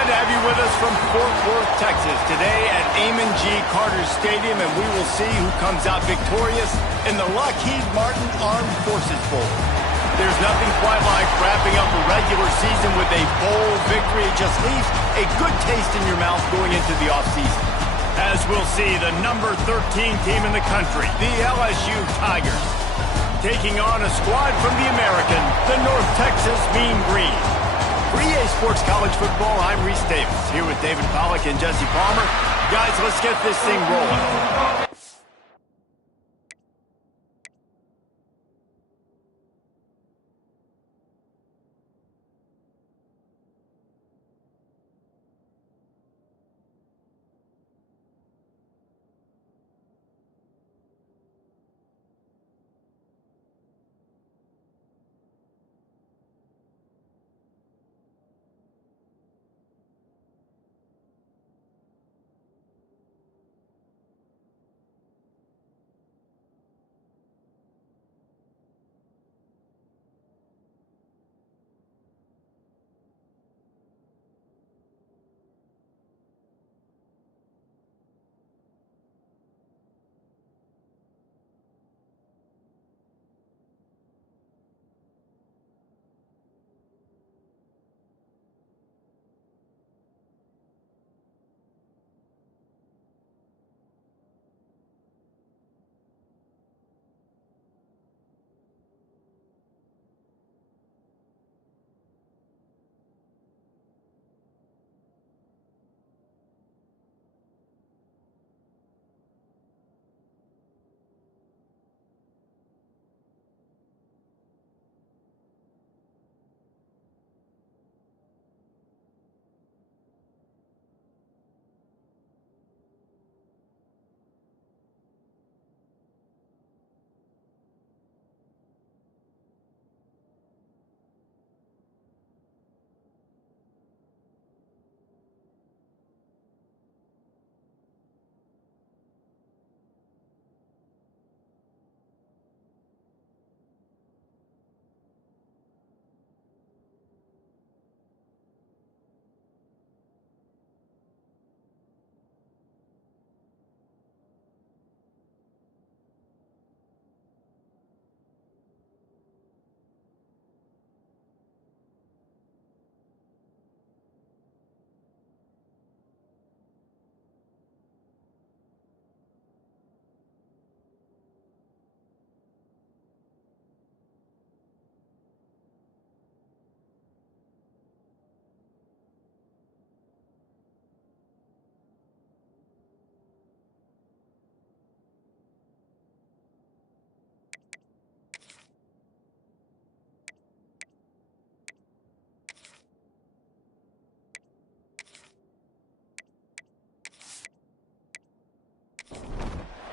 Glad to have you with us from Fort Worth, Texas, today at Amon G. Carter Stadium, and we will see who comes out victorious in the Lockheed Martin Armed Forces Bowl. There's nothing quite like wrapping up a regular season with a bowl victory. It just leaves a good taste in your mouth going into the offseason. As we'll see, the number 13 team in the country, the LSU Tigers, taking on a squad from the American, the North Texas Mean Green. For EA Sports College Football, I'm Reese Davis, here with David Pollack and Jesse Palmer. Guys, let's get this thing rolling.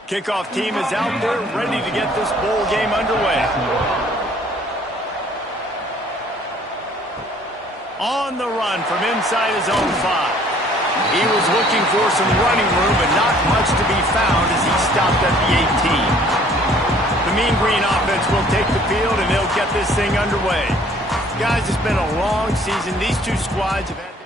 Kickoff team is out there ready to get this bowl game underway. On the run from inside his own 5. He was looking for some running room, but not much to be found as he stopped at the 18. The Mean Green offense will take the field, and they'll get this thing underway. Guys, it's been a long season. These two squads have had...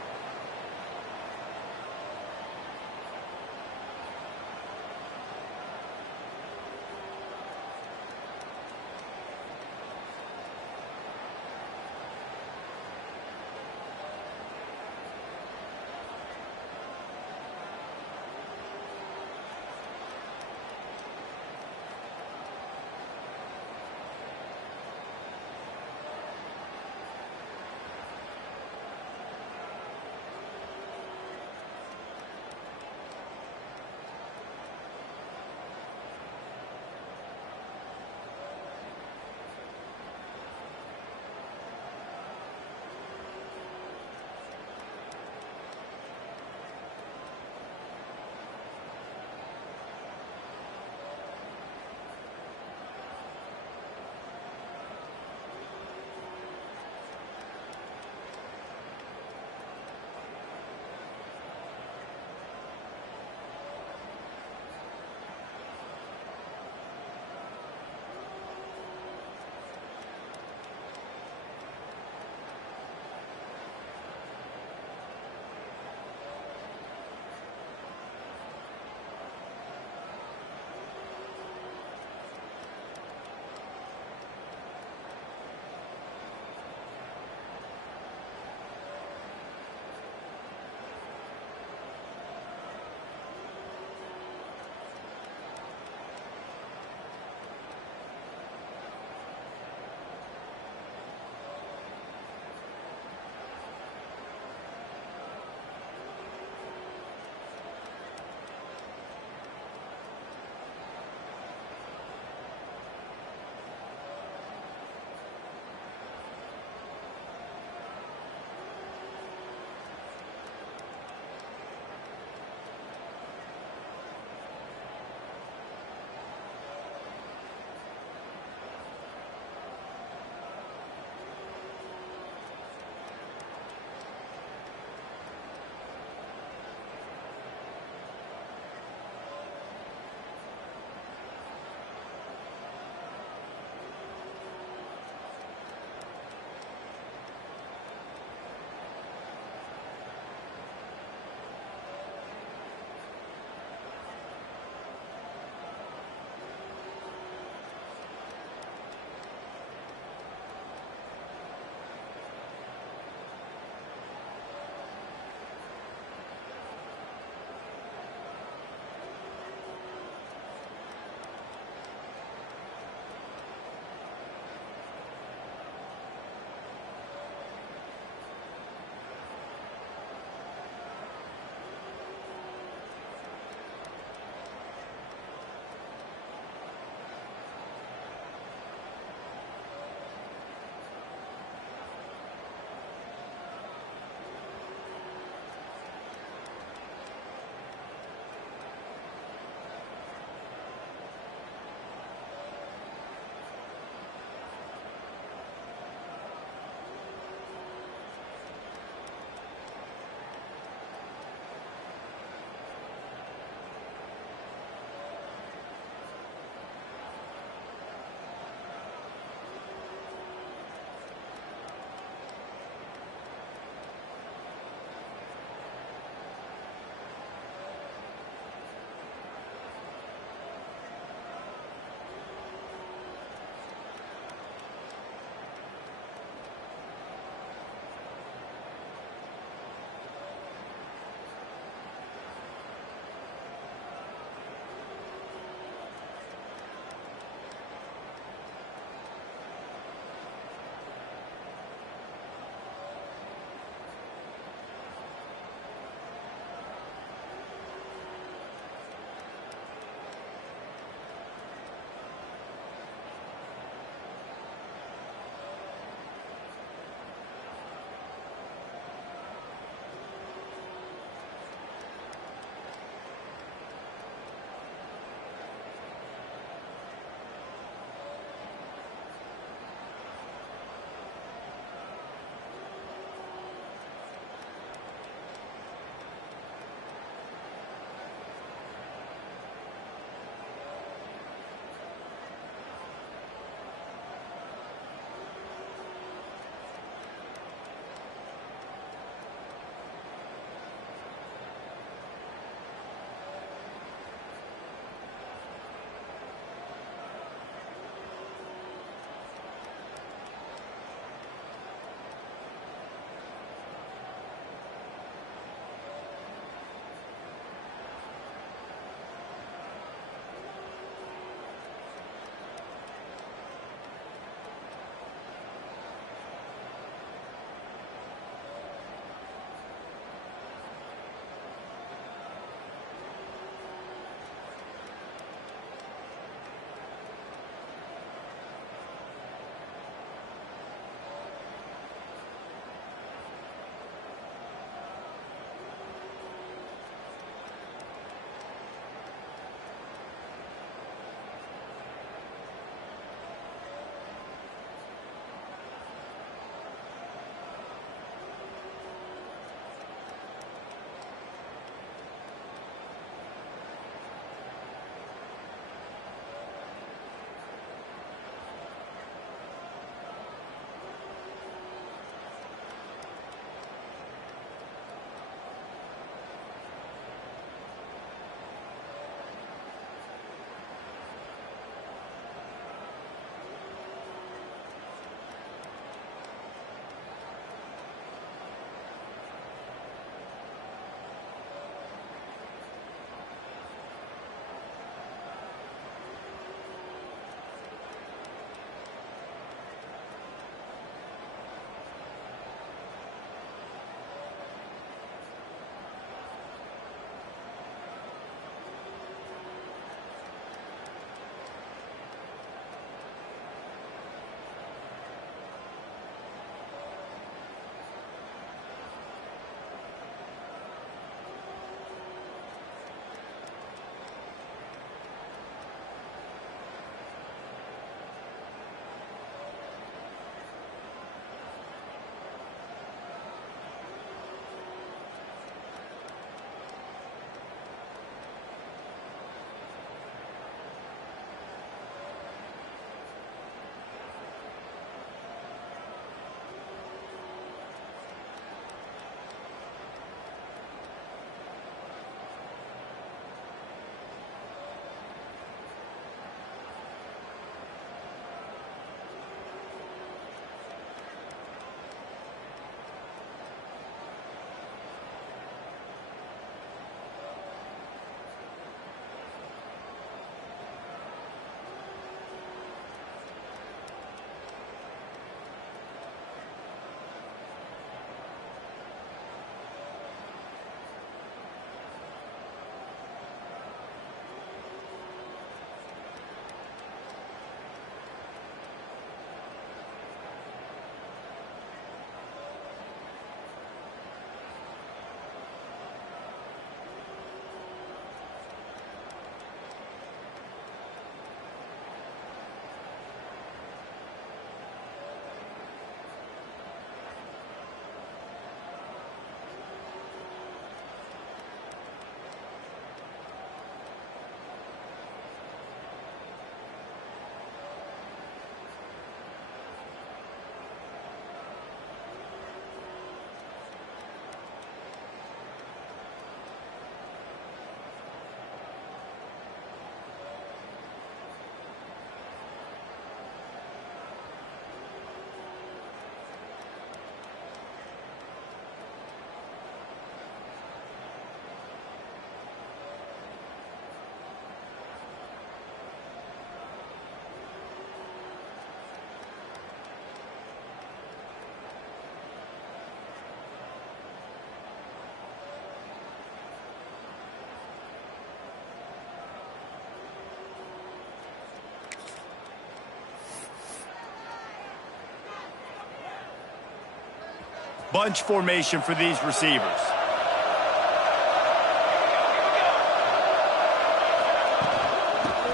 Bunch formation for these receivers.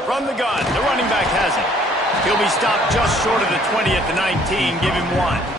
From the gun, the running back has it. He'll be stopped just short of the 20 at the 19. Give him 1.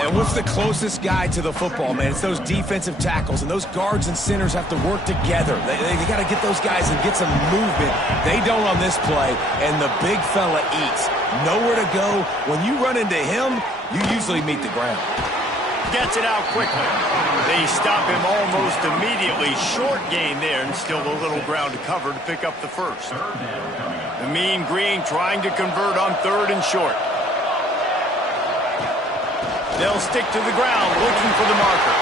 And what's the closest guy to the football, man? It's those defensive tackles, and those guards and centers have to work together. They got to get those guys and get some movement. They don't on this play, and the big fella eats. Nowhere to go. When you run into him, you usually meet the ground. Gets it out quickly. They stop him almost immediately. Short gain there, and still a little ground to cover to pick up the first. The Mean Green trying to convert on 3rd and short. They'll stick to the ground, looking for the marker.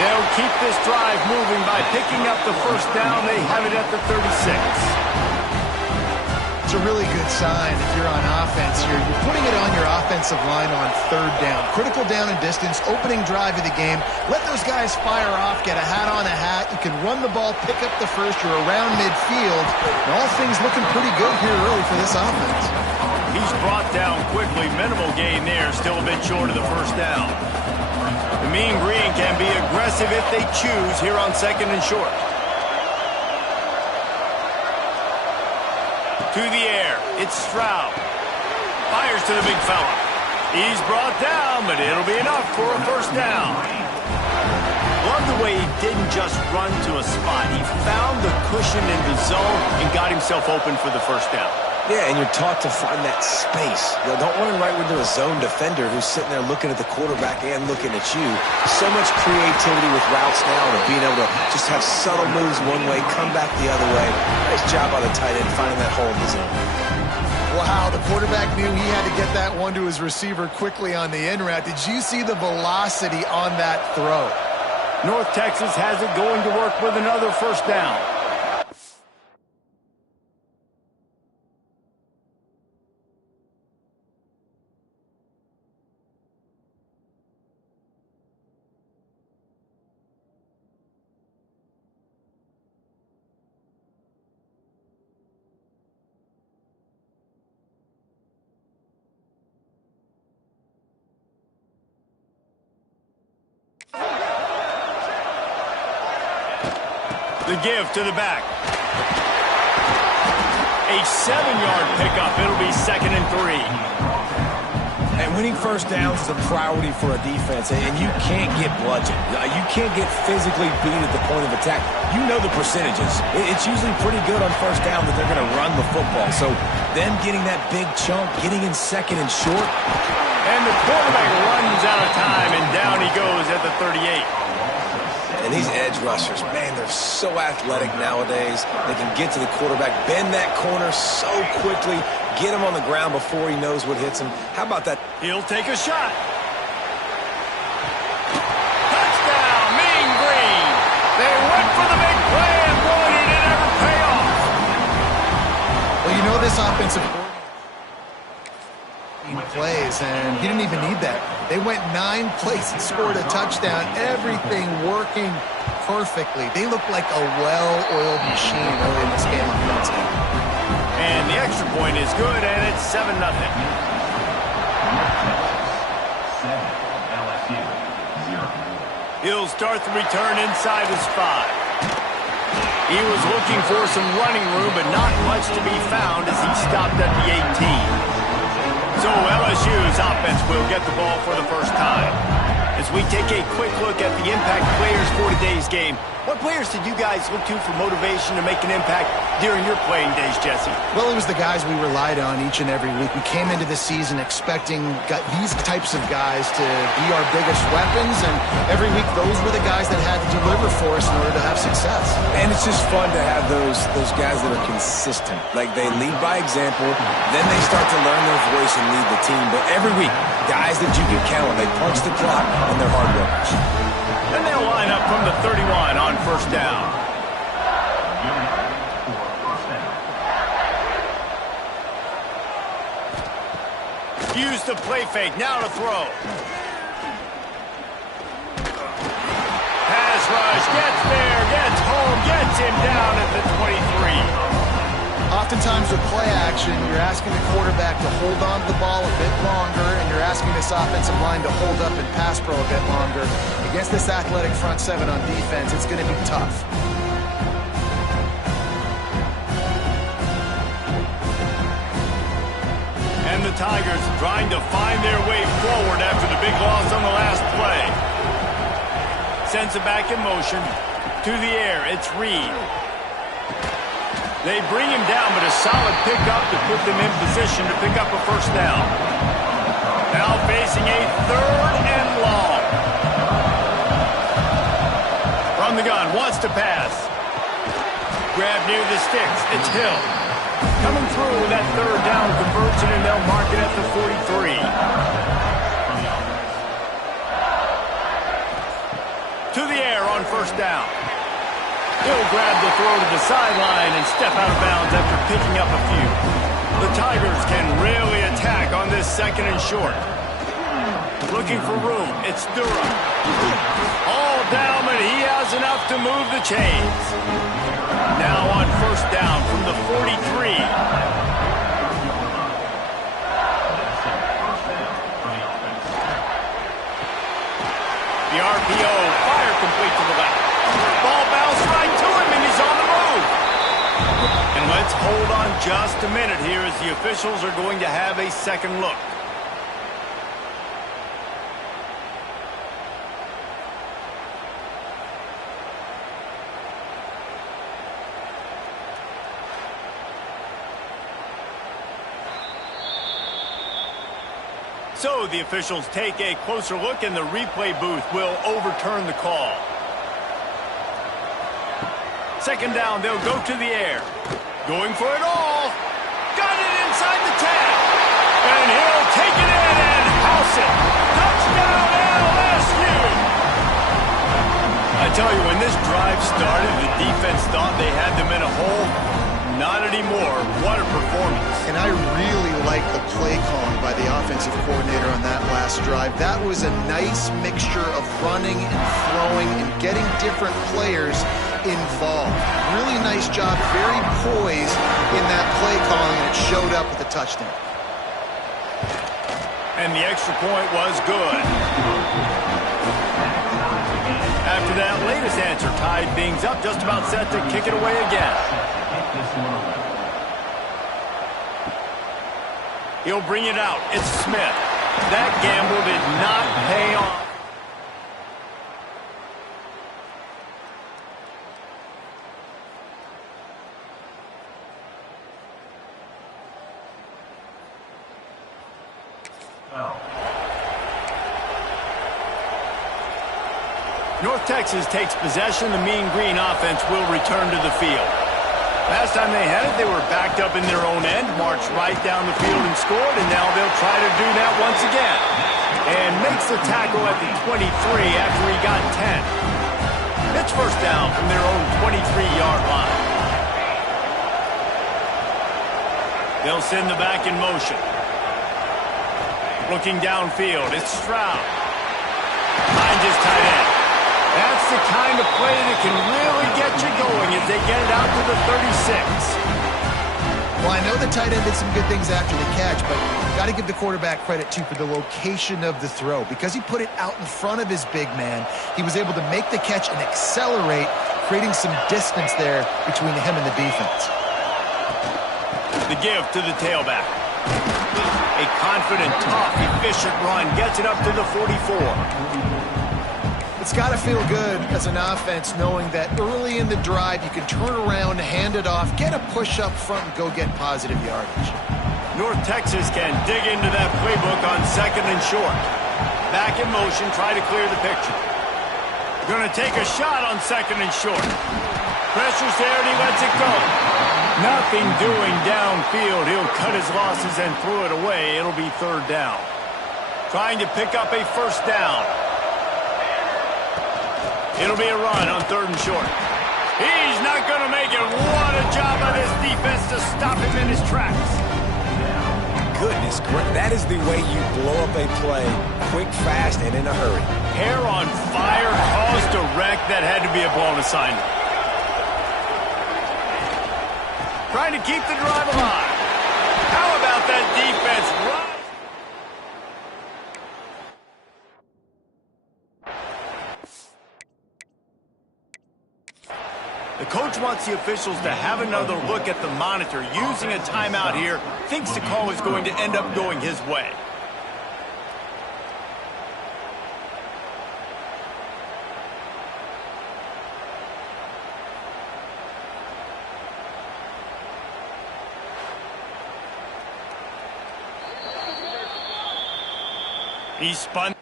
They'll keep this drive moving by picking up the first down. They have it at the 36. It's a really good sign if you're on offense here. You're putting it on your offensive line on 3rd down. Critical down and distance, opening drive of the game. Let those guys fire off, get a hat on a hat. You can run the ball, pick up the first. You're around midfield. And all things looking pretty good here early for this offense. He's brought down quickly. Minimal gain there. Still a bit short of the first down. The Mean Green can be aggressive if they choose here on 2nd and short. To the air. It's Stroud. Fires to the big fella. He's brought down, but it'll be enough for a first down. Love the way he didn't just run to a spot. He found the cushion in the zone and got himself open for the first down. Yeah, and you're taught to find that space. You know, don't run right into a zone defender who's sitting there looking at the quarterback and looking at you. So much creativity with routes now and being able to just have subtle moves one way, come back the other way. Nice job by the tight end finding that hole in the zone. Wow, the quarterback knew he had to get that one to his receiver quickly on the in route. Did you see the velocity on that throw? North Texas has it going to work with another first down. The give to the back. A 7-yard pickup. It'll be 2nd and 3. And winning first downs is a priority for a defense, and you can't get bludgeoned. You can't get physically beat at the point of attack. You know the percentages. It's usually pretty good on first down that they're going to run the football. So them getting that big chunk, getting in 2nd and short. And the quarterback runs out of time, and down he goes at the 38. And these edge rushers, man, they're so athletic nowadays. They can get to the quarterback, bend that corner so quickly, get him on the ground before he knows what hits him. How about that? He'll take a shot. Touchdown, Mean Green. They went for the big play, and boy, did it ever pay off. Well, you know this offensive plays, and he didn't even need that. They went 9 plays and scored a touchdown. Everything working perfectly. They look like a well-oiled machine early in this game on UNT. And the extra point is good, and it's 7-0. He'll start the return inside his 5. He was looking for some running room, but not much to be found as he stopped at the 18. So LSU's offense will get the ball for the first time. As we take a quick look at the impact players for today's game, what players did you guys look to for motivation to make an impact during your playing days, Jesse? Well, it was the guys we relied on each and every week. We came into the season expecting these types of guys to be our biggest weapons, and every week those were the guys that had to deliver for us in order to have success. And it's just fun to have those guys that are consistent. Like, they lead by example, then they start to learn their voice and lead the team. But every week, guys that you can count on, they punch the clock, and they're hard workers. And they'll line up from the 31 on first down. Use the play fake, now to throw. Pass rush, gets there, gets home, gets him down at the 23. Oftentimes with play action, you're asking the quarterback to hold on to the ball a bit longer, and you're asking this offensive line to hold up and pass pro a bit longer. Against this athletic front 7 on defense, it's going to be tough. And the Tigers trying to find their way forward after the big loss on the last play. Sends it back in motion. To the air, it's Reed. They bring him down, but a solid pickup to put them in position to pick up a first down. Now facing a 3rd and long. From the gun, wants to pass. Grab near the sticks, it's Hill. Coming through with that 3rd down conversion, and they'll mark it at the 43. To the air on first down. He'll grab the throw to the sideline and step out of bounds after picking up a few. The Tigers can really attack on this 2nd and short. Looking for room, it's Durham. All down, but he has enough to move the chains. Now on first down from the 43. The RPO, fire complete to the left. Ball bounced right to him, and he's on the move. And let's hold on just a minute here as the officials are going to have a second look. So the officials take a closer look, and the replay booth will overturn the call. 2nd down, they'll go to the air. Going for it all. Got it inside the 10. And he'll take it in and house it. Touchdown, LSU! I tell you, when this drive started, the defense thought they had them in a hole. Not anymore. What a performance. And I really like the play calling by the offensive coordinator on that last drive. That was a nice mixture of running and throwing and getting different players involved. Really nice job, very poised in that play calling, and it showed up with a touchdown. And the extra point was good. After that latest nice answer. Tied things up, just about set to kick it away again. He'll bring it out. It's Smith. That gamble did not pay off. North Texas takes possession. The Mean Green offense will return to the field. Last time they had it, they were backed up in their own end, marched right down the field and scored, and now they'll try to do that once again. And makes the tackle at the 23 after he got 10. It's first down from their own 23-yard line. They'll send the back in motion. Looking downfield, it's Stroud. Finds his tight end. That's the kind of play that can really get you going as they get it out to the 36. Well, I know the tight end did some good things after the catch, but got to give the quarterback credit, too, for the location of the throw. Because he put it out in front of his big man, he was able to make the catch and accelerate, creating some distance there between him and the defense. The give to the tailback. A confident, tough, efficient run gets it up to the 44. It's got to feel good as an offense knowing that early in the drive you can turn around, hand it off, get a push up front, and go get positive yardage. North Texas can dig into that playbook on second and short. Back in motion, try to clear the picture. Going to take a shot on second and short. Pressure's there and he lets it go. Nothing doing downfield. He'll cut his losses and throw it away. It'll be third down. Trying to pick up a first down. It'll be a run on third and short. He's not going to make it. What a job by this defense to stop him in his tracks. Goodness, that is the way you blow up a play, quick, fast, and in a hurry. Hair on fire, caused a wreck. That had to be a blown assignment. Trying to keep the drive alive. How about that defense? The coach wants the officials to have another look at the monitor. Using a timeout here, thinks the call is going to end up going his way. He spun.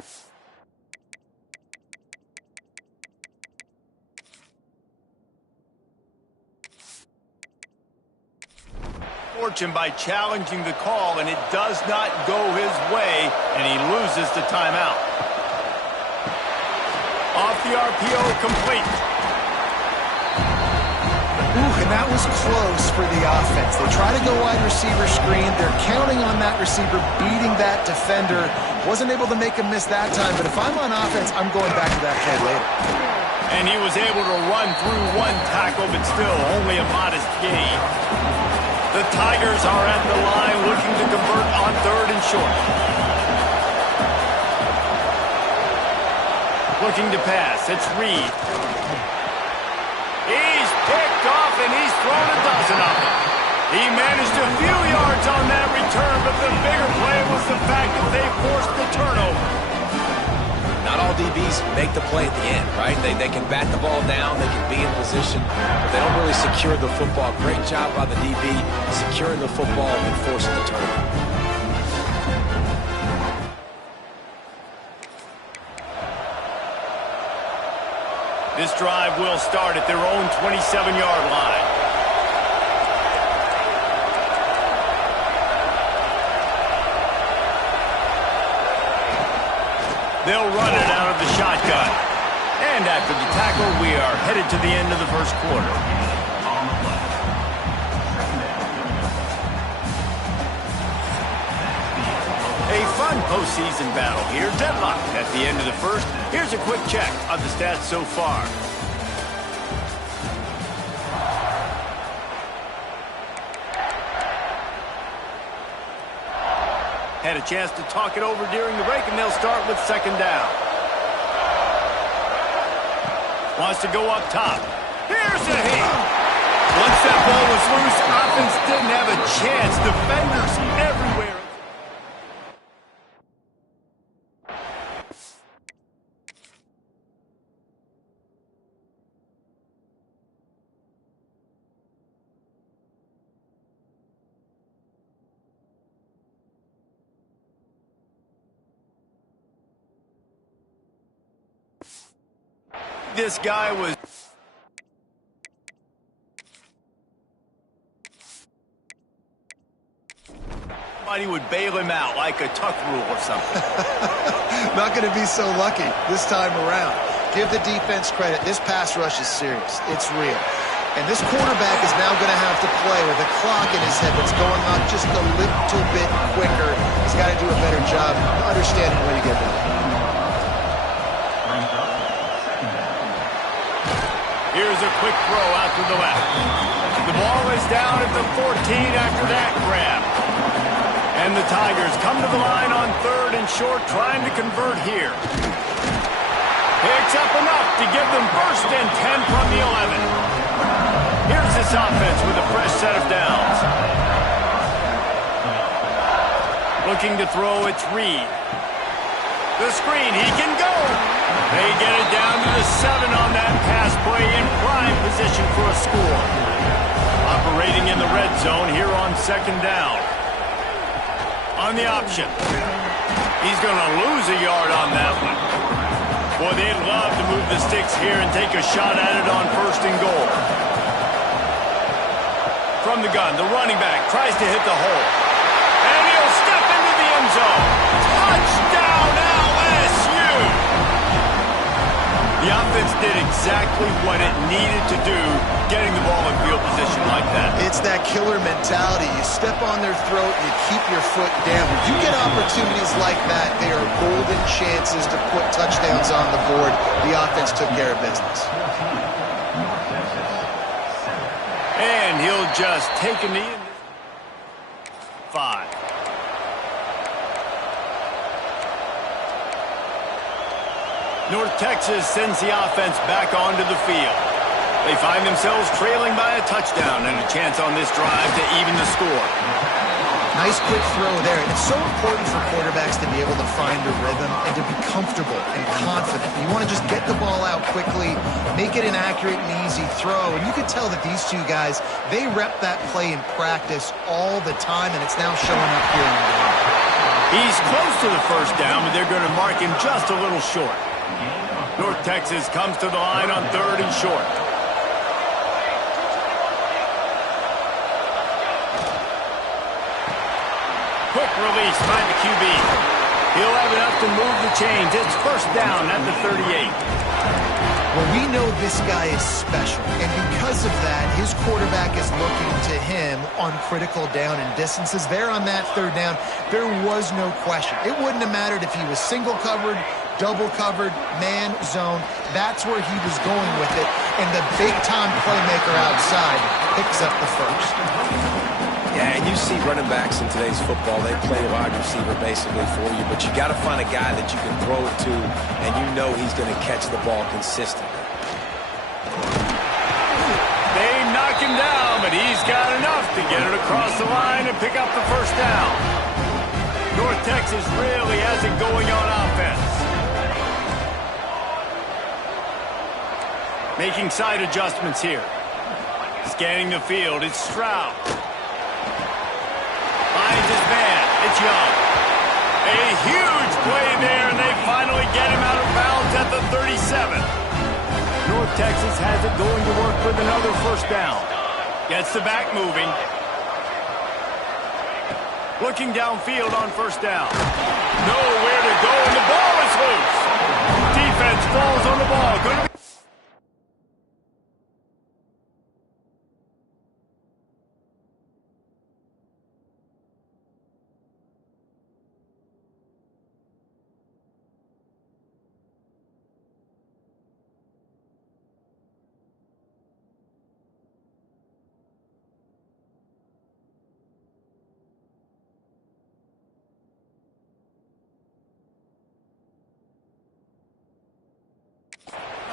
Fortune by challenging the call, and it does not go his way, and he loses the timeout. Off the RPO, complete. Ooh, and that was close for the offense. They try to go wide receiver screen. They're counting on that receiver beating that defender. Wasn't able to make him miss that time, but if I'm on offense, I'm going back to that play later. And he was able to run through one tackle, but still only a modest gain. The Tigers are at the line looking to convert on third and short. Looking to pass. It's Reed. He's picked off and he's thrown a dozen of them. He managed a few yards on that return, but the bigger play was the fact that they forced the turnover. Not all DBs make the play at the end, right? They can bat the ball down, they can be in position, but they don't really secure the football. Great job by the DB securing the football and forcing the turnover. This drive will start at their own 27-yard line. They'll run it out of the shotgun. And after the tackle, we are headed to the end of the first quarter. A fun postseason battle here. Deadlocked at the end of the first. Here's a quick check of the stats so far. Had a chance to talk it over during the break, and they'll start with second down. Wants to go up top. Here's a hit. Once that ball was loose, offense didn't have a chance. Defenders everywhere. This guy was... Somebody would bail him out like a tuck rule or something. Not going to be so lucky this time around. Give the defense credit. This pass rush is serious. It's real. And this quarterback is now going to have to play with a clock in his head that's going on just a little bit quicker. He's got to do a better job understanding when to get there. Here's a quick throw out to the left. The ball is down at the 14 after that grab. And the Tigers come to the line on 3rd and short, trying to convert here. Picks up enough to give them 1st and 10 from the 11. Here's this offense with a fresh set of downs. Looking to throw, it's Reed. The screen, he can go. They get it down to the 7 on that pass play, in prime position for a score. Operating in the red zone here on 2nd down. On the option. He's going to lose a yard on that one. Boy, they'd love to move the sticks here and take a shot at it on 1st and goal. From the gun, the running back tries to hit the hole. And he'll step into the end zone. Touchdown, LSU! The offense did exactly what it needed to do, getting the ball in field position like that. It's that killer mentality. You step on their throat and you keep your foot down. When you get opportunities like that, they are golden chances to put touchdowns on the board. The offense took care of business. And he'll just take a knee. 5. North Texas sends the offense back onto the field. They find themselves trailing by a touchdown and a chance on this drive to even the score. Nice quick throw there. It's so important for quarterbacks to be able to find a rhythm and to be comfortable and confident. You want to just get the ball out quickly, make it an accurate and easy throw. And you can tell that these two guys, they rep that play in practice all the time, and it's now showing up here in the game. He's close to the 1st down, but they're going to mark him just a little short. North Texas comes to the line on 3rd and short. Quick release by the QB. He'll have enough to move the chains. It's 1st down at the 38. Well, we know this guy is special, and because of that, his quarterback is looking to him on critical down and distances. There on that 3rd down, there was no question. It wouldn't have mattered if he was single covered, double covered, man, zone. That's where he was going with it, and the big-time playmaker outside picks up the 1st. Yeah, and you see running backs in today's football, they play wide receiver basically for you, but you got to find a guy that you can throw it to, and you know he's going to catch the ball consistently. They knock him down, but he's got enough to get it across the line and pick up the 1st down. North Texas really has it going on offense. Making side adjustments here. Scanning the field, it's Stroud. Finds his man, it's Young. A huge play there, and they finally get him out of bounds at the 37. North Texas has it going to work with another 1st down. Gets the back moving. Looking downfield on 1st down. Nowhere to go, and the ball is loose. Defense falls on the ball. Going to be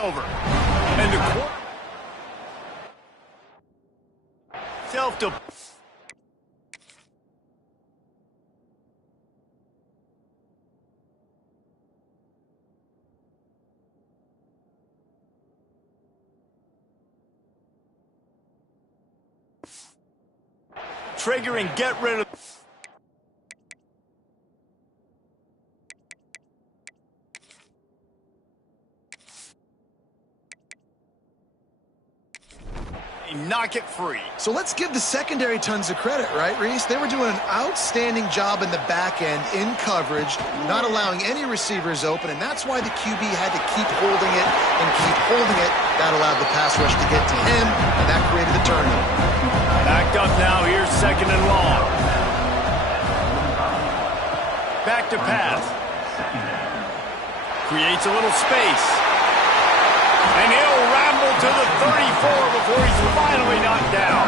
over. And the quarter self-to trigger and get rid of knock it free. So let's give the secondary tons of credit, right, Reese? They were doing an outstanding job in the back end in coverage, not allowing any receivers open, and that's why the QB had to keep holding it and keep holding it. That allowed the pass rush to get to him, and that created the turnover. Backed up now, here's 2nd and long. Back to pass. Creates a little space. And he'll ramble to the 34 before he's finally knocked down.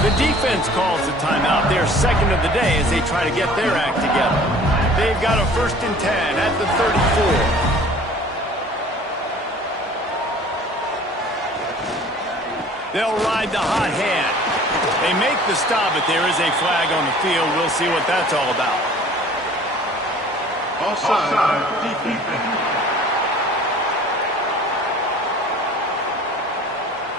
The defense calls the timeout. They're 2nd of the day as they try to get their act together. They've got a 1st and 10 at the 34. They'll ride the hot hand. They make the stop, but there is a flag on the field. We'll see what that's all about. Offside, defense.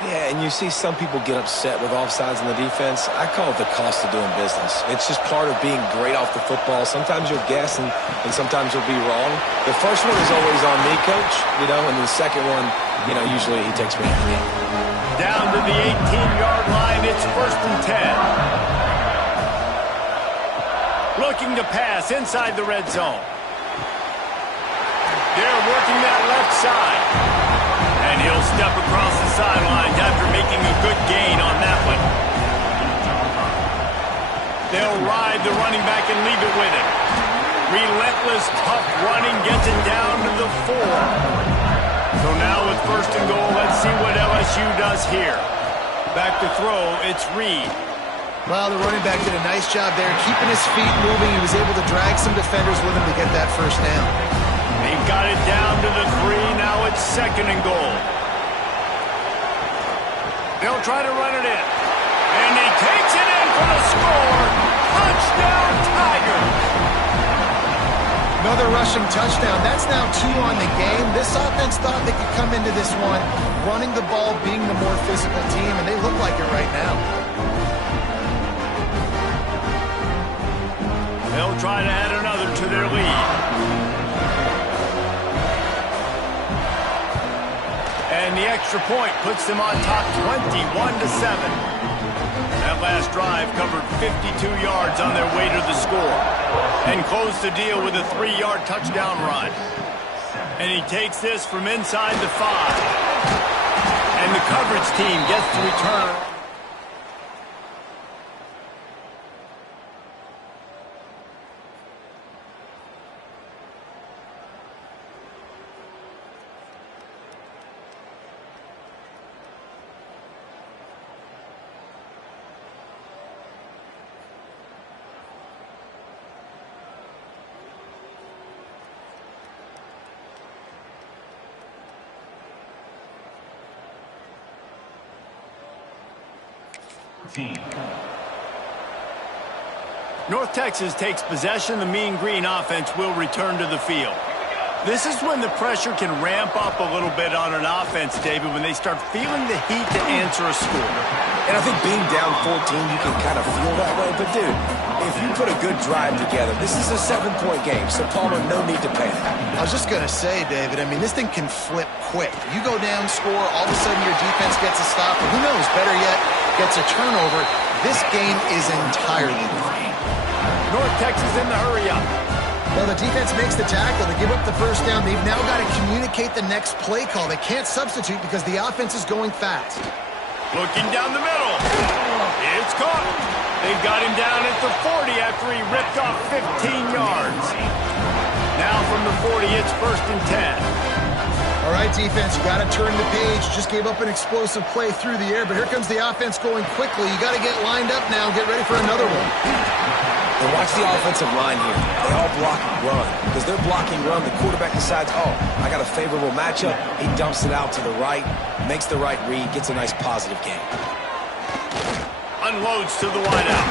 Yeah, and you see some people get upset with offsides in the defense. I call it the cost of doing business. It's just part of being great off the football. Sometimes you'll guess, and sometimes you'll be wrong. The first one is always on me, Coach, and the second one, usually he takes me out of the game. Down to the 18-yard line, it's 1st and 10. Looking to pass inside the red zone. They're working that left side. And he'll step across the sidelines after making a good gain on that one. They'll ride the running back and leave it with him. Relentless, tough running gets it down to the 4. So now with 1st and goal, let's see what LSU does here. Back to throw, it's Reed. Well, the running back did a nice job there, keeping his feet moving. He was able to drag some defenders with him to get that 1st down. They've got it down to the 3. Now it's 2nd and goal. They'll try to run it in. And he takes it in for the score. Touchdown, Tigers. Another rushing touchdown. That's now 2 on the game. This offense thought they could come into this one running the ball, being the more physical team, and they look like it right now. They'll try to add another to their lead. And the extra point puts them on top 21-7. That last drive covered 52 yards on their way to the score and closed the deal with a 3-yard touchdown run. And he takes this from inside the 5. And the coverage team gets to return. North Texas takes possession. The Mean Green offense will return to the field. This is when the pressure can ramp up a little bit on an offense, David, when they start feeling the heat to answer a score. And I think being down 14, you can kind of feel that way. But, dude, if you put a good drive together, this is a 7-point game, so Palmer, no need to panic. I was just going to say, David, I mean, this thing can flip quick. You go down, score, all of a sudden your defense gets a stop, or who knows, better yet, gets a turnover. This game is entirely different. North Texas in the hurry-up. Well, the defense makes the tackle to give up the 1st down. They've now got to communicate the next play call. They can't substitute because the offense is going fast. Looking down the middle. It's caught. They've got him down at the 40 after he ripped off 15 yards. Now from the 40, it's 1st and 10. All right, defense, you got to turn the page. Just gave up an explosive play through the air, but here comes the offense going quickly. You got to get lined up now and get ready for another one. And watch the offensive line here. They all block run. Because they're blocking run, the quarterback decides, oh, I got a favorable matchup. He dumps it out to the right, makes the right read, gets a nice positive gain. Unloads to the wideout.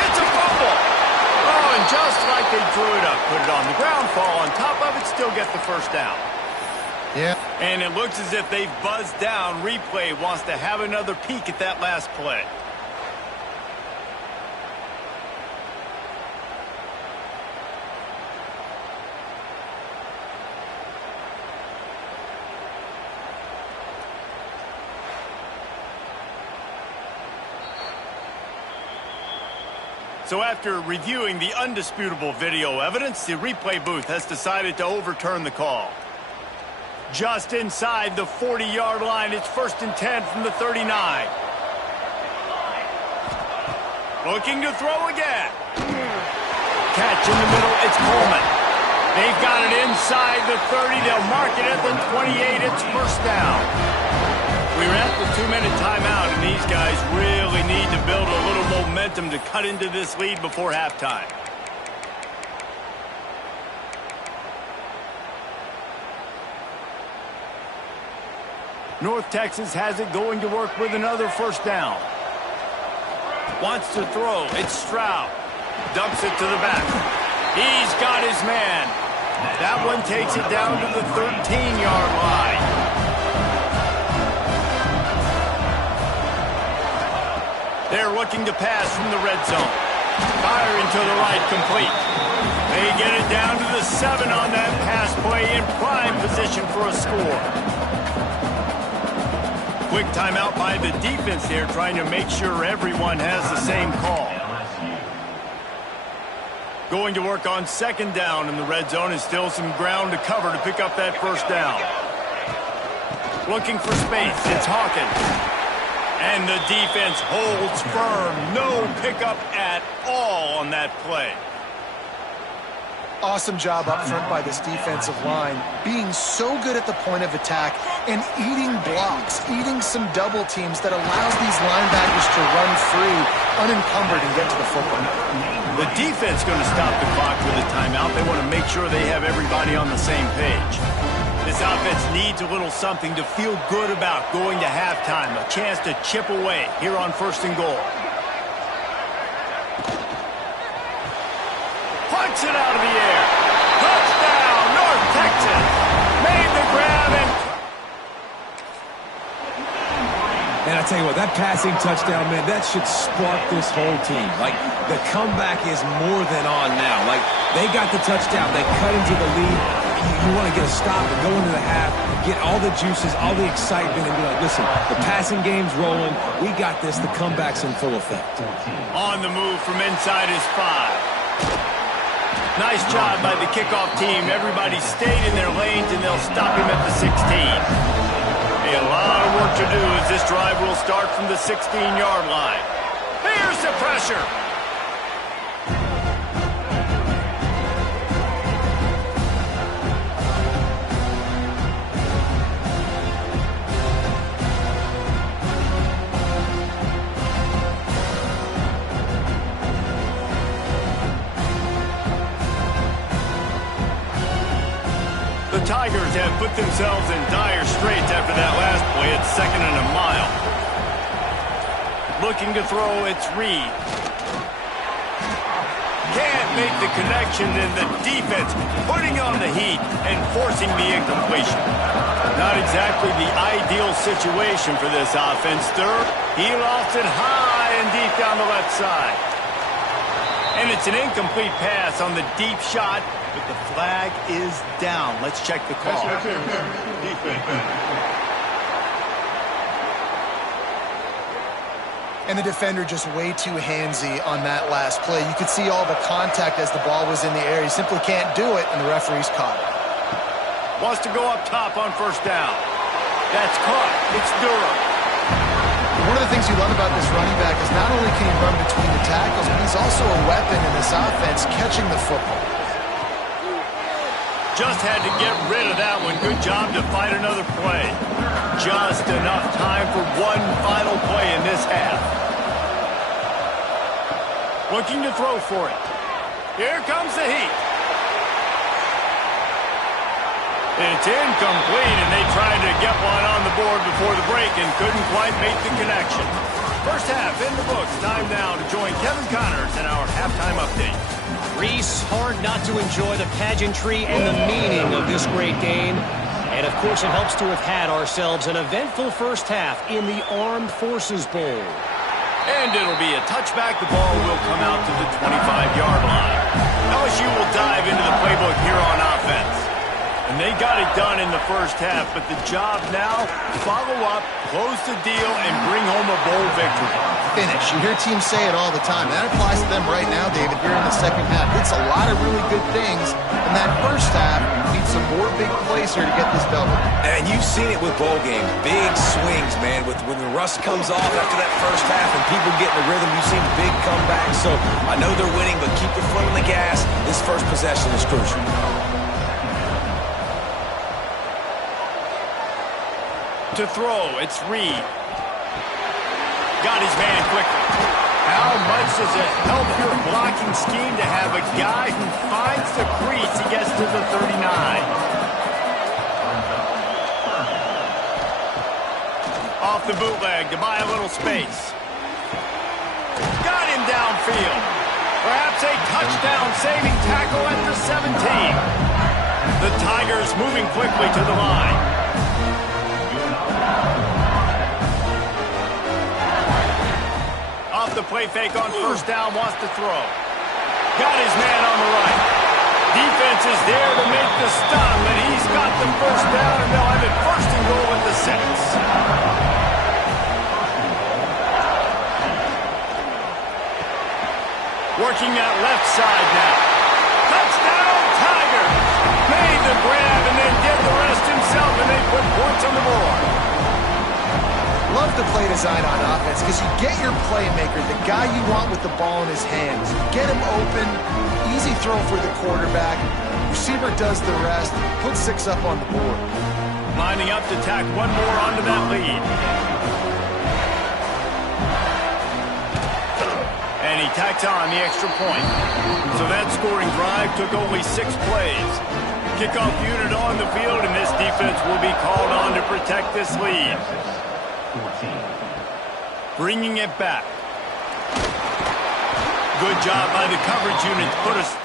It's a fumble. Oh, and just like they drew it up, put it on the ground, fall on top of it, still get the first down. Yeah. And it looks as if they've buzzed down. Replay wants to have another peek at that last play. So after reviewing the undisputable video evidence, the replay booth has decided to overturn the call. Just inside the 40-yard line, it's 1st and 10 from the 39. Looking to throw again. Catch in the middle, it's Coleman. They've got it inside the 30. They'll mark it at the 28. It's first down. We're at the 2-minute timeout, and these guys really need to build a little momentum to cut into this lead before halftime. North Texas has it, going to work with another first down. Wants to throw. It's Stroud. Dumps it to the back. He's got his man. That one takes it down to the 13-yard line. They're looking to pass from the red zone. Firing to the right, complete. They get it down to the 7 on that pass play, in prime position for a score. Quick timeout by the defense here, trying to make sure everyone has the same call. Going to work on 2nd down in the red zone, and still some ground to cover to pick up that first down. Looking for space, it's Hawkins. And the defense holds firm. No pickup at all on that play. Awesome job up front by this defensive line, being so good at the point of attack and eating blocks, eating some double teams that allows these linebackers to run free, unencumbered, and get to the football. The defense going to stop the clock with a timeout. They want to make sure they have everybody on the same page. This offense needs a little something to feel good about going to halftime. A chance to chip away here on 1st and goal. Punts it out of the air. Touchdown, North Texas. Made the grab and... And I tell you what, that passing touchdown, man, that should spark this whole team. Like, the comeback is more than on now. Like, they got the touchdown. They cut into the lead. You want to get a stop and go into the half, get all the juices, all the excitement, and be like, listen, the passing game's rolling. We got this. The comeback's in full effect. On the move from inside his 5. Nice job by the kickoff team. Everybody stayed in their lanes, and they'll stop him at the 16. A lot of work to do as this drive will start from the 16-yard line. Here's the pressure. The Tigers have put themselves in dire straits after that last play. It's 2nd and a mile. Looking to throw, it's Reed. Can't make the connection, and the defense putting on the heat and forcing the incompletion. Not exactly the ideal situation for this offense. He lost it high and deep down the left side. And it's an incomplete pass on the deep shot, but the flag is down. Let's check the call. And the defender just way too handsy on that last play. You could see all the contact as the ball was in the air. He simply can't do it, and the referee's caught it. Wants to go up top on 1st down. That's caught. It's Durham. One of the things you love about this running back is not only can he run between the tackles, but he's also a weapon in this offense, catching the football. Just had to get rid of that one. Good job to fight another play. Just enough time for one final play in this half. Looking to throw for it. Here comes the heat. It's incomplete, and they tried to get one on the board before the break and couldn't quite make the connection. First half in the books. Time now to join Kevin Connors in our halftime update. Reese, hard not to enjoy the pageantry and the meaning of this great game. And, of course, it helps to have had ourselves an eventful first half in the Armed Forces Bowl. And it'll be a touchback. The ball will come out to the 25-yard line. LSU will dive into the playbook here on offense. And they got it done in the first half, but the job now, follow up, close the deal, and bring home a bowl victory. Finish. You hear teams say it all the time. That applies to them right now, David, here in the second half. It's a lot of really good things. In that first half, you need some more big plays here to get this double. And you've seen it with bowl games. Big swings, man. When the rust comes off after that first half and people get in the rhythm, you've seen big comebacks. So I know they're winning, but keep your foot on the gas. This first possession is crucial. To throw, it's Reed. Got his man quickly. How much does it help your blocking scheme to have a guy who finds the crease? He gets to the 39. Off the bootleg to buy a little space. Got him downfield. Perhaps a touchdown-saving tackle at the 17. The Tigers moving quickly to the line. Off the play fake on first down, wants to throw. Got his man on the right. Defense is there to make the stop, but he's got the first down, and they'll have it first and goal at the 6. Working that left side now. Touchdown, Tigers! Made the grab and then did the rest himself, and they put points on the board. Love the play design on offense because you get your playmaker, the guy you want with the ball in his hands. You get him open, easy throw for the quarterback. Receiver does the rest, put 6 up on the board. Lining up to tack one more onto that lead. And he tacks on the extra point. So that scoring drive took only 6 plays. Kickoff unit on the field, and this defense will be called on to protect this lead. 14. Bringing it back. Good job by the coverage unit to put us...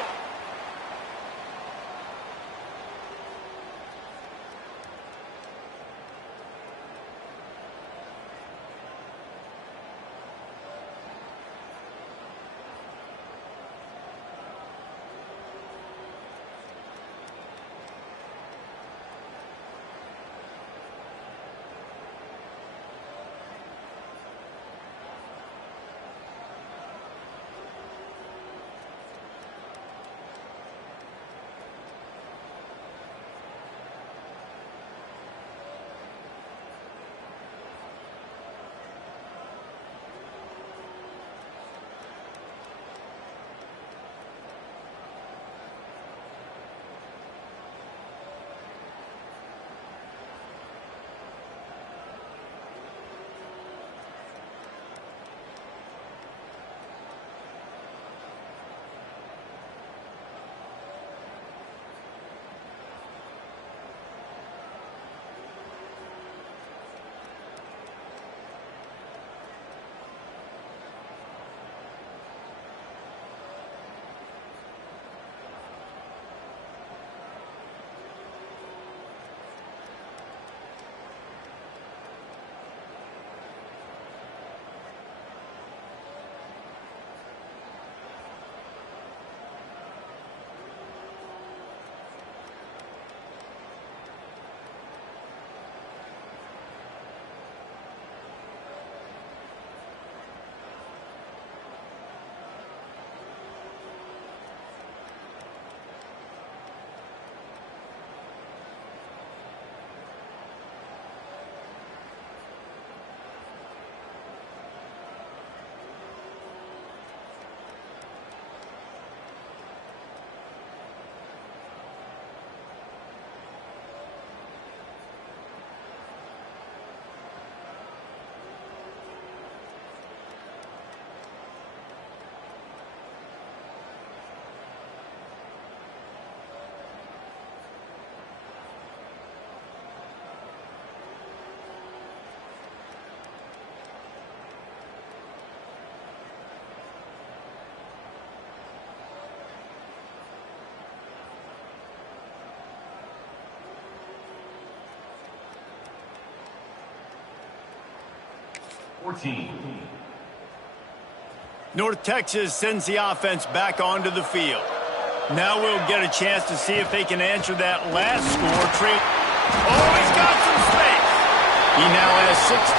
14. North Texas sends the offense back onto the field. Now we'll get a chance to see if they can answer that last score. Oh, he's got some space. He now has 62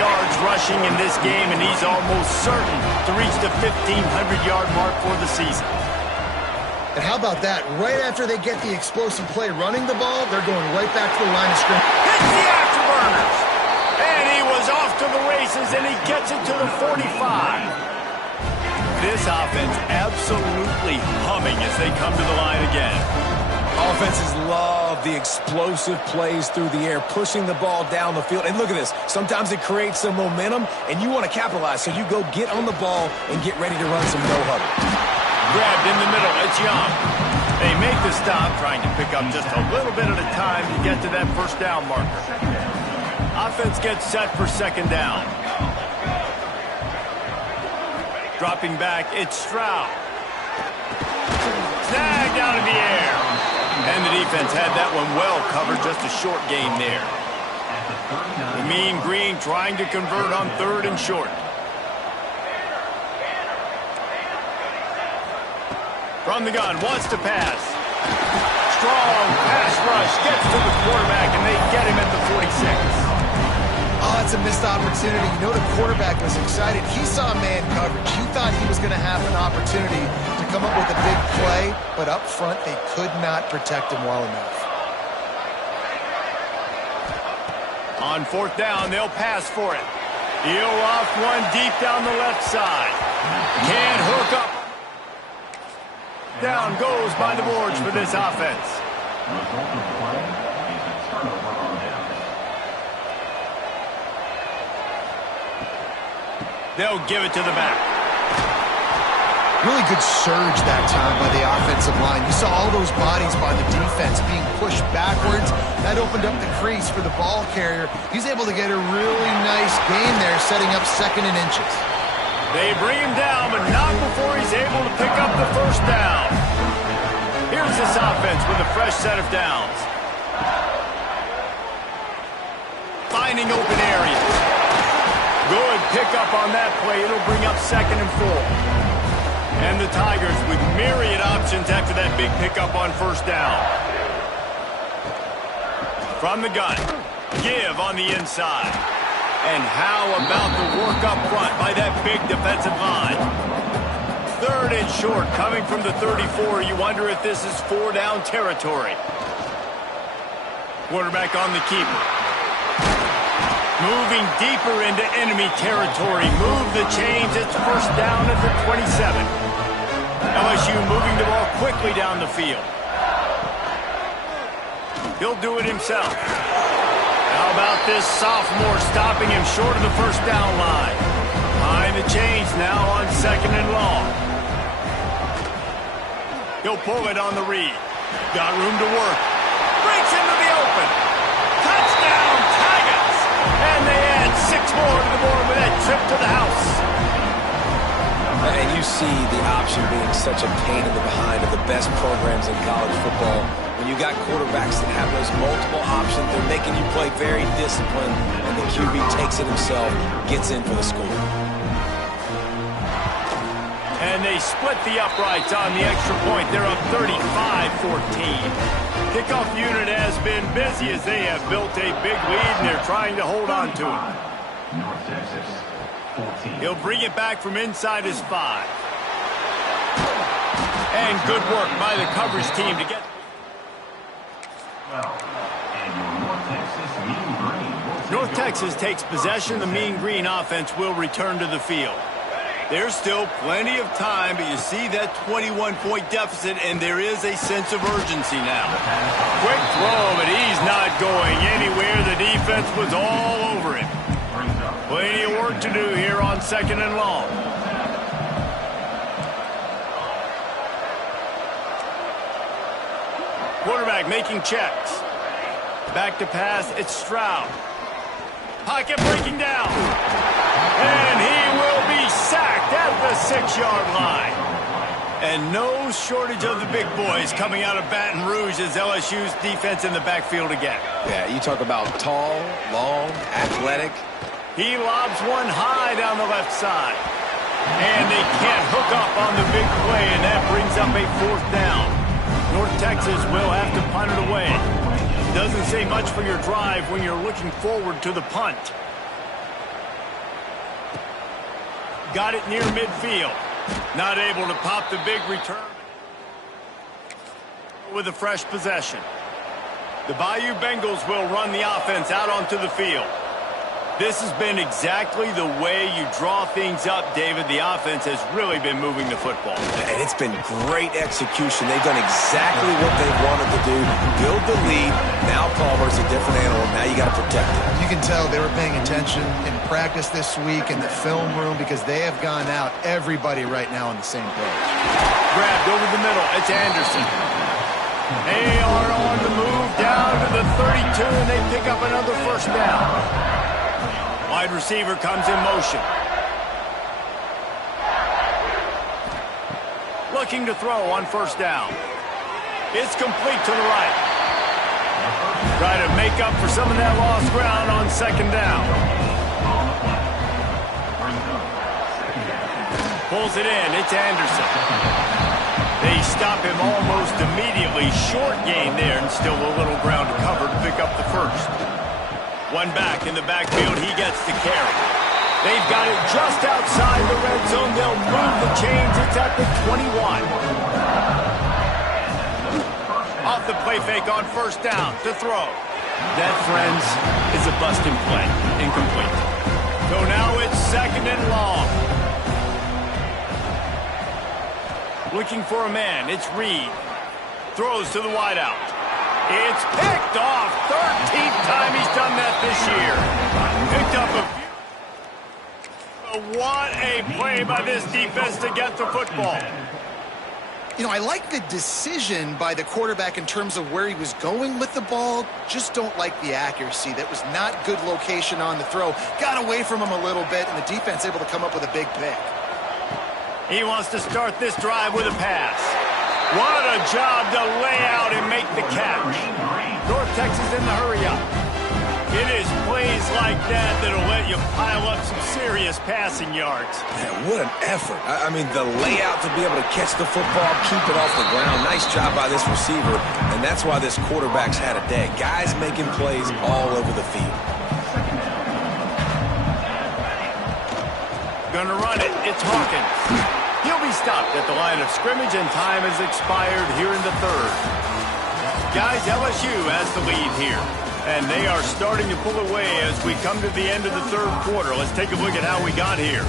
yards rushing in this game, and he's almost certain to reach the 1,500-yard mark for the season. And how about that? Right after they get the explosive play running the ball, they're going right back to the line of scrimmage. Hits the afterburners. And he was off to the races, and he gets it to the 45. This offense absolutely humming as they come to the line again. Offenses love the explosive plays through the air, pushing the ball down the field. And look at this. Sometimes it creates some momentum, and you want to capitalize. So you go get on the ball and get ready to run some no-huddle. Grabbed in the middle. It's Young. They make the stop, trying to pick up just a little bit at a time to get to that first down marker. Offense gets set for second down. Dropping back, it's Stroud. Snagged out of the air. And the defense had that one well covered, just a short gain there. The Mean Green trying to convert on third and short. From the gun, wants to pass. Strong pass rush, gets to the quarterback, and they get him at the 46. Oh, that's a missed opportunity. You know the quarterback was excited. He saw man coverage. He thought he was going to have an opportunity to come up with a big play, but up front they could not protect him well enough. On fourth down, they'll pass for it. He'll off one deep down the left side. Can't hook up. Down goes by the boards for this offense. They'll give it to the back. Really good surge that time by the offensive line. You saw all those bodies by the defense being pushed backwards. That opened up the crease for the ball carrier. He's able to get a really nice gain there, setting up second and inches. They bring him down, but not before he's able to pick up the first down. Here's this offense with a fresh set of downs. Finding open areas. Good pickup on that play. It'll bring up second and 4. And the Tigers with myriad options after that big pickup on first down. From the gun. Give on the inside. And how about the work up front by that big defensive line? Third and short coming from the 34. You wonder if this is 4-down territory. Quarterback on the keeper. Moving deeper into enemy territory. Move the chains. It's first down at the 27. LSU moving the ball quickly down the field. He'll do it himself. How about this sophomore stopping him short of the first down line? Behind the chains now on second and long. He'll pull it on the read. Got room to work. Breaks into the open. Touchdown, Tigers! And they add 6 more to the board with that trip to the house. And you see the option being such a pain in the behind of the best programs in college football. When you got quarterbacks that have those multiple options, they're making you play very disciplined, and the QB takes it himself, gets in for the score. And they split the uprights on the extra point. They're up 35-14. Kickoff unit has been busy as they have built a big lead, and they're trying to hold on to it. North Texas, 14. He'll bring it back from inside his 5. And good work by the coverage team to get... And your North Texas Mean Green. North Texas takes possession. The Mean Green offense will return to the field. There's still plenty of time, but you see that 21-point deficit, and there is a sense of urgency now. Quick throw, but he's not going anywhere. The defense was all over him. Plenty of work to do here on second and long. Quarterback making checks. Back to pass, it's Stroud. Pocket breaking down. And he will be sacked at the 6-yard line. And no shortage of the big boys coming out of Baton Rouge as LSU's defense in the backfield again. Yeah, you talk about tall, long, athletic. He lobs one high down the left side. And they can't hook up on the big play, and that brings up a 4th down. North Texas will have to punt it away. Doesn't say much for your drive when you're looking forward to the punt. Got it near midfield. Not able to pop the big return with a fresh possession. The Bayou Bengals will run the offense out onto the field. This has been exactly the way you draw things up, David. The offense has really been moving the football. And it's been great execution. They've done exactly what they wanted to do. Build the lead. Now Palmer's a different animal. Now you got to protect it. You can tell they were paying attention in practice this week in the film room because they have gone out, everybody right now on the same page. Grabbed over the middle. It's Anderson. They are on the move down to the 32, and they pick up another 1st down. Wide receiver comes in motion. Looking to throw on 1st down. It's complete to the right. Try to make up for some of that lost ground on 2nd down. Pulls it in. It's Anderson. They stop him almost immediately. Short gain there, and still a little ground to cover to pick up the 1st. One back in the backfield. He gets the carry. They've got it just outside the red zone. They'll move the chains. It's at the 21. Off the play fake on 1st down to throw. That, friends, is a busting play. Incomplete. So now it's 2nd and long. Looking for a man. It's Reed. Throws to the wideout. It's picked off. 13th time he's done that this year. Picked up a what a play by this defense to get the football. You know, I like the decision by the quarterback in terms of where he was going with the ball. Just don't like the accuracy. That was not good location on the throw. Got away from him a little bit, and the defense able to come up with a big pick. He wants to start this drive with a pass. What a job to lay out and make the catch. North Texas in the hurry-up. It is plays like that that'll let you pile up some serious passing yards. Man, what an effort. I mean, the layout to be able to catch the football, keep it off the ground. Nice job by this receiver, and that's why this quarterback's had a day. Guys making plays all over the field. Gonna run it. It's Hawkins. He'll be stopped at the line of scrimmage, and time has expired here in the 3rd. Guys, LSU has the lead here, and they are starting to pull away as we come to the end of the 3rd quarter. Let's take a look at how we got here.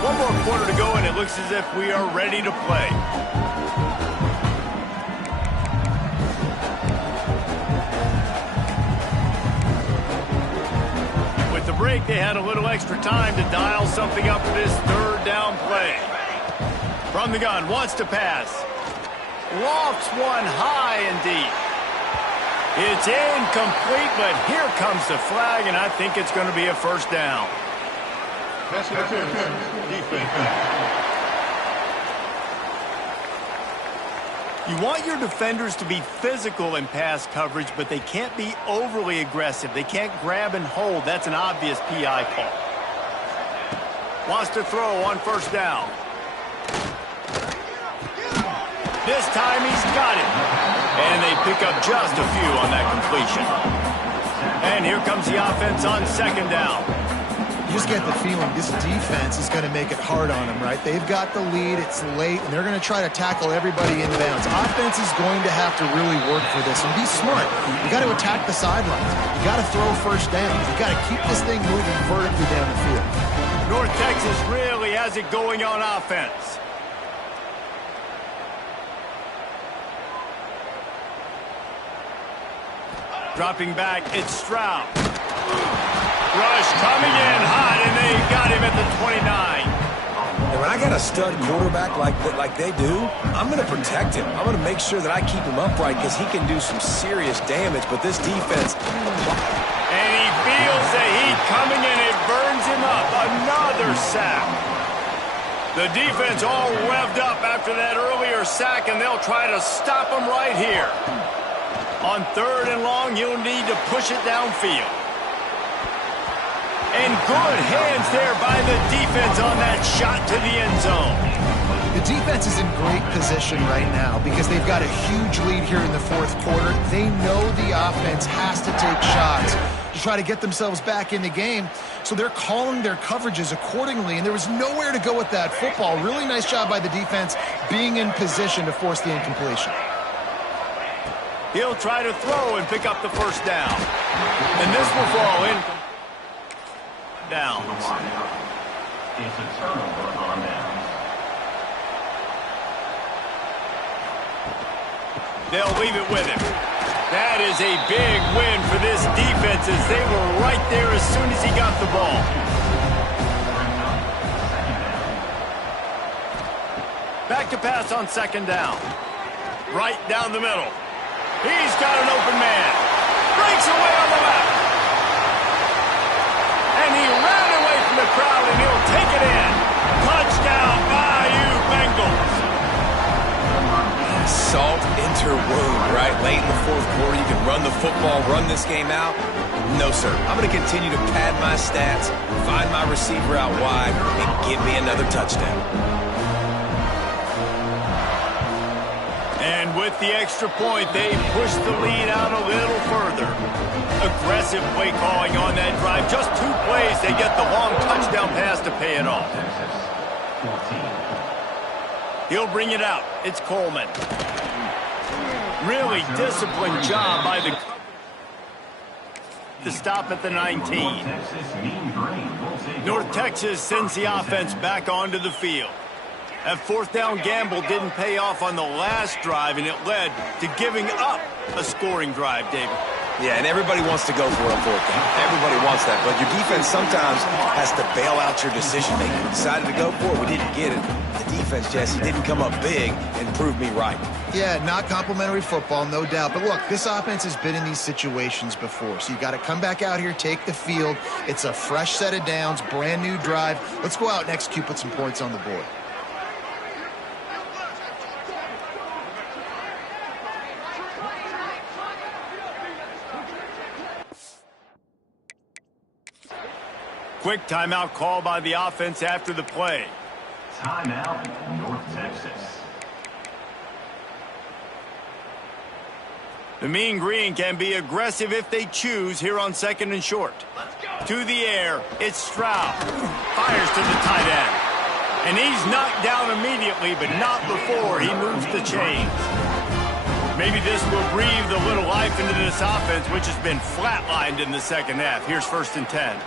One more quarter to go, and it looks as if we are ready to play. Break, they had a little extra time to dial something up for this 3rd down play. From the gun, wants to pass. Lofts one high and deep. It's incomplete, but here comes the flag, and I think it's going to be a 1st down. Defense. You want your defenders to be physical in pass coverage, but they can't be overly aggressive. They can't grab and hold. That's an obvious PI call. Wants to throw on 1st down. This time he's got it. And they pick up just a few on that completion. And here comes the offense on 2nd down. You just get the feeling this defense is going to make it hard on them, right? They've got the lead, it's late, and they're going to try to tackle everybody inbounds. Offense is going to have to really work for this and be smart. You got to attack the sidelines. You got to throw 1st down. You got to keep this thing moving vertically down the field. North Texas really has it going on offense. Dropping back, it's Stroud. Rush coming in hot, and they got him at the 29. And when I got a stud quarterback like they do, I'm going to protect him. I'm going to make sure that I keep him upright because he can do some serious damage. But this defense... And he feels the heat coming in. It burns him up. Another sack. The defense all revved up after that earlier sack, and they'll try to stop him right here. On 3rd and long, you'll need to push it downfield. And good hands there by the defense on that shot to the end zone. The defense is in great position right now because they've got a huge lead here in the 4th quarter. They know the offense has to take shots to try to get themselves back in the game. So they're calling their coverages accordingly, and there was nowhere to go with that football. Really nice job by the defense being in position to force the incompletion. He'll try to throw and pick up the first down. And this will fall in. Downs. It's a turnover on downs. They'll leave it with him. That is a big win for this defense as they were right there as soon as he got the ball. Back to pass on 2nd down. Right down the middle. He's got an open man. Breaks away on the left. And he ran away from the crowd, and he'll take it in. Touchdown, Bayou Bengals. Salt into wound, right? Late in the 4th quarter, you can run the football, run this game out. No, sir. I'm going to continue to pad my stats, find my receiver out wide, and give me another touchdown. And with the extra point, they push the lead out a little further. Aggressive play calling on that drive. Just 2 plays, they get the long touchdown pass to pay it off. He'll bring it out. It's Coleman. Really disciplined job by the to stop at the 19. North Texas sends the offense back onto the field. That 4th down gamble didn't pay off on the last drive, and it led to giving up a scoring drive, David. Yeah, and everybody wants to go for it on 4th down. Everybody wants that, but your defense sometimes has to bail out your decision-making. We decided to go for it. We didn't get it. The defense, Jesse, didn't come up big and prove me right. Yeah, not complimentary football, no doubt. But look, this offense has been in these situations before. So you got to come back out here, take the field. It's a fresh set of downs, brand new drive. Let's go out and execute, put some points on the board. Quick timeout call by the offense after the play. Timeout, North Texas. The Mean Green can be aggressive if they choose here on 2nd and short. To the air, it's Stroud. Fires to the tight end. And he's knocked down immediately, but not before he moves the chains. Maybe this will breathe a little life into this offense, which has been flatlined in the 2nd half. Here's 1st and 10.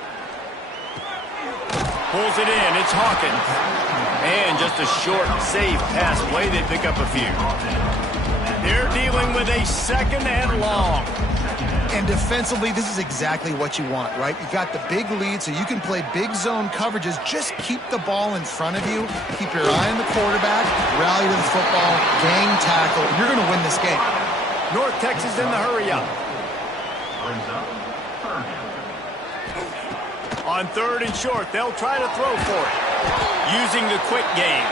Pulls it in. It's Hawkins. And just a short, safe pass play. They pick up a few. They're dealing with a 2nd and long. And defensively, this is exactly what you want, right? You've got the big lead, so you can play big zone coverages. Just keep the ball in front of you. Keep your eye on the quarterback. Rally to the football. Gang tackle. You're going to win this game. North Texas in the hurry up. On 3rd and short, they'll try to throw for it. Using the quick game.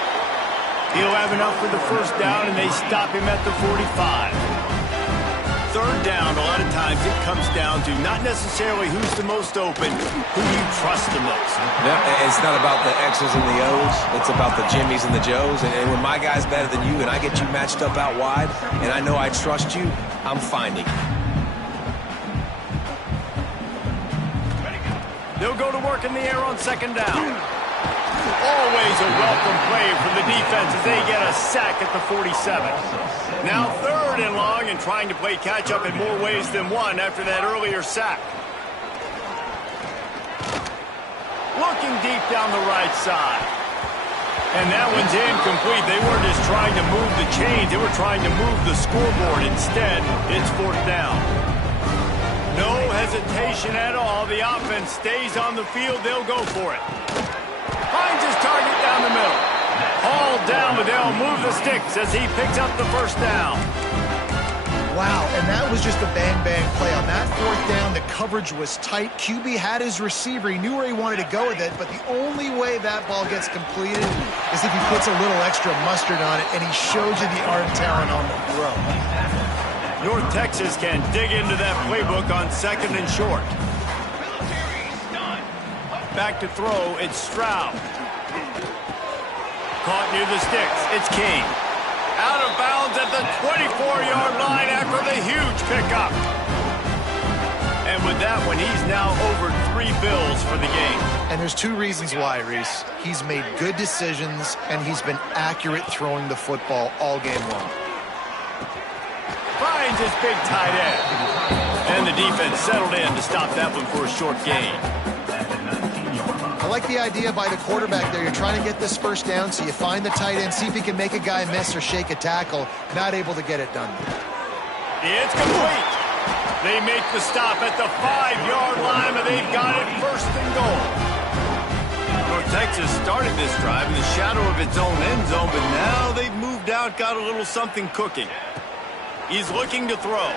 He'll have enough for the 1st down, and they stop him at the 45. 3rd down, a lot of times it comes down to not necessarily who's the most open, who you trust the most. Yeah, it's not about the X's and the O's. It's about the Jimmies and the Joes. And when my guy's better than you and I get you matched up out wide, and I know I trust you, I'm finding you. They'll go to work in the air on 2nd down. Always a welcome play from the defense as they get a sack at the 47. Now 3rd and long and trying to play catch-up in more ways than one after that earlier sack. Looking deep down the right side. And that one's incomplete. They weren't just trying to move the chains. They were trying to move the scoreboard. Instead, it's 4th down. No hesitation at all. The offense stays on the field. They'll go for it. Finds his target down the middle. Hauled down, but they'll move the sticks as he picks up the 1st down. Wow, and that was just a bang-bang play. On that 4th down, the coverage was tight. QB had his receiver. He knew where he wanted to go with it, but the only way that ball gets completed is if he puts a little extra mustard on it, and he shows you the arm talent on the throw. North Texas can dig into that playbook on 2nd and short. Back to throw, it's Stroud. Caught near the sticks, it's King. Out of bounds at the 24-yard line after the huge pickup. And with that one, he's now over 3 bills for the game. And there's 2 reasons why, Reese. He's made good decisions, and he's been accurate throwing the football all game long. Finds his big tight end. And the defense settled in to stop that one for a short gain. I like the idea by the quarterback there. You're trying to get this first down, so you find the tight end, see if he can make a guy miss or shake a tackle. Not able to get it done. It's complete. They make the stop at the 5-yard line, but they've got it 1st and goal. North Texas started this drive in the shadow of its own end zone, but now they've moved out, got a little something cooking. He's looking to throw.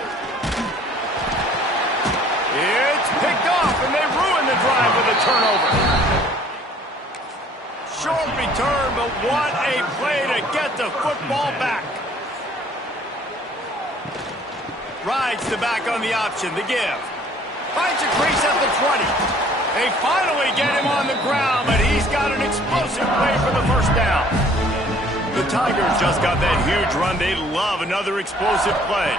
It's picked off, and they ruin the drive with a turnover. Short return, but what a play to get the football back. Rides the back on the option, the give. Finds a crease at the 20. They finally get him on the ground, but he's got an explosive play for the first down. The Tigers just got that huge run. They love another explosive play.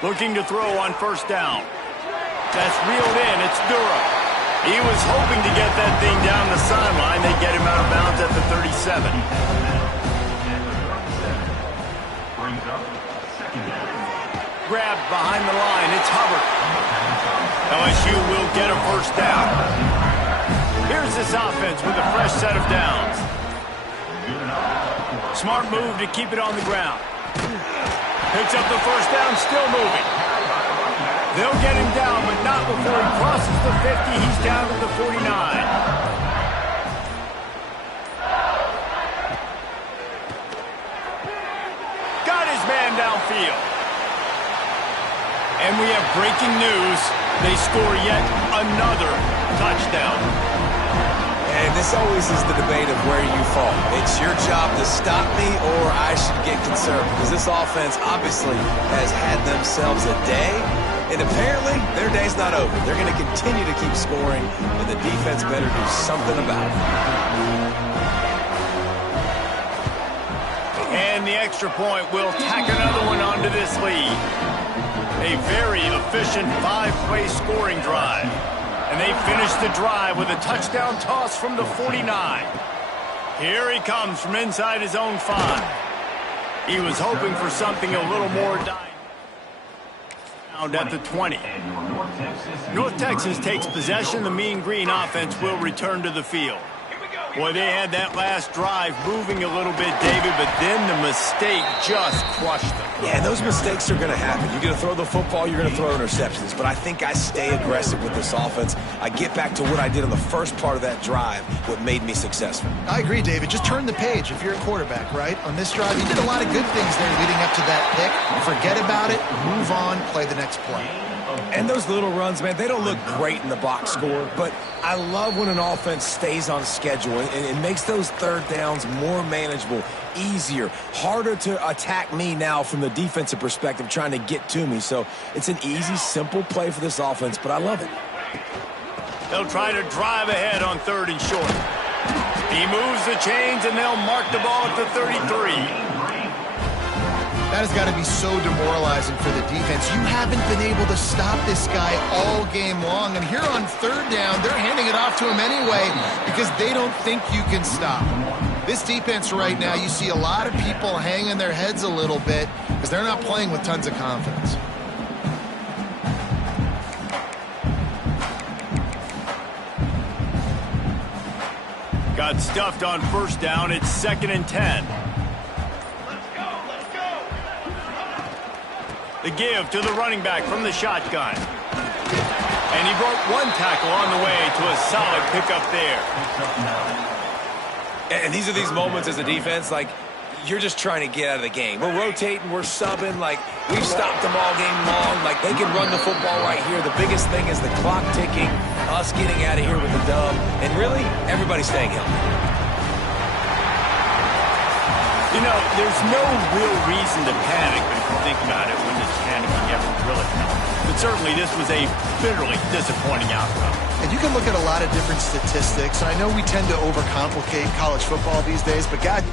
Looking to throw on 1st down. That's reeled in. It's Durham. He was hoping to get that thing down the sideline. They get him out of bounds at the 37. Grabbed behind the line. It's Hubbard. LSU will get a 1st down. Here's this offense with a fresh set of downs. Smart move to keep it on the ground. Picks up the 1st down, still moving. They'll get him down, but not before he crosses the 50. He's down to the 49. Got his man downfield. And we have breaking news. They score yet another touchdown. And this always is the debate of where you fall. It's your job to stop me or I should get concerned, because this offense obviously has had themselves a day, and apparently their day's not over. They're going to continue to keep scoring, and the defense better do something about it. And the extra point will tack another one onto this lead. A very efficient 5-play scoring drive. And they finish the drive with a touchdown toss from the 49. Here he comes from inside his own 5. He was hoping for something a little more down at the 20. North Texas takes possession. The Mean Green offense will return to the field. Boy, they had that last drive moving a little bit, David, but then the mistake just crushed them. Yeah, those mistakes are going to happen. You're going to throw the football, you're going to throw interceptions. But I think I stay aggressive with this offense. I get back to what I did on the first part of that drive, what made me successful. I agree, David. Just turn the page if you're a quarterback, right? On this drive, you did a lot of good things there leading up to that pick. Forget about it, move on, play the next play. And those little runs, man, they don't look great in the box score, but I love when an offense stays on schedule, and it makes those 3rd downs more manageable, easier, harder to attack me now from the defensive perspective trying to get to me. So it's an easy, simple play for this offense, but I love it. They'll try to drive ahead on 3rd and short. He moves the chains, and they'll mark the ball at the 33. That has got to be so demoralizing for the defense. You haven't been able to stop this guy all game long. And here on 3rd down, they're handing it off to him anyway because they don't think you can stop him. This defense right now, you see a lot of people hanging their heads a little bit because they're not playing with tons of confidence. Got stuffed on 1st down. It's 2nd and 10. The give to the running back from the shotgun. And he broke 1 tackle on the way to a solid pickup there. And these are these moments as a defense, like, you're just trying to get out of the game. We're rotating, we're subbing, like, we've stopped them all game long. Like, they can run the football right here. The biggest thing is the clock ticking, us getting out of here with the dub, and really, everybody staying healthy. You know, there's no real reason to panic, but if you think about it, when does panicking ever really help? But certainly this was a bitterly disappointing outcome. And you can look at a lot of different statistics. And I know we tend to overcomplicate college football these days, but God,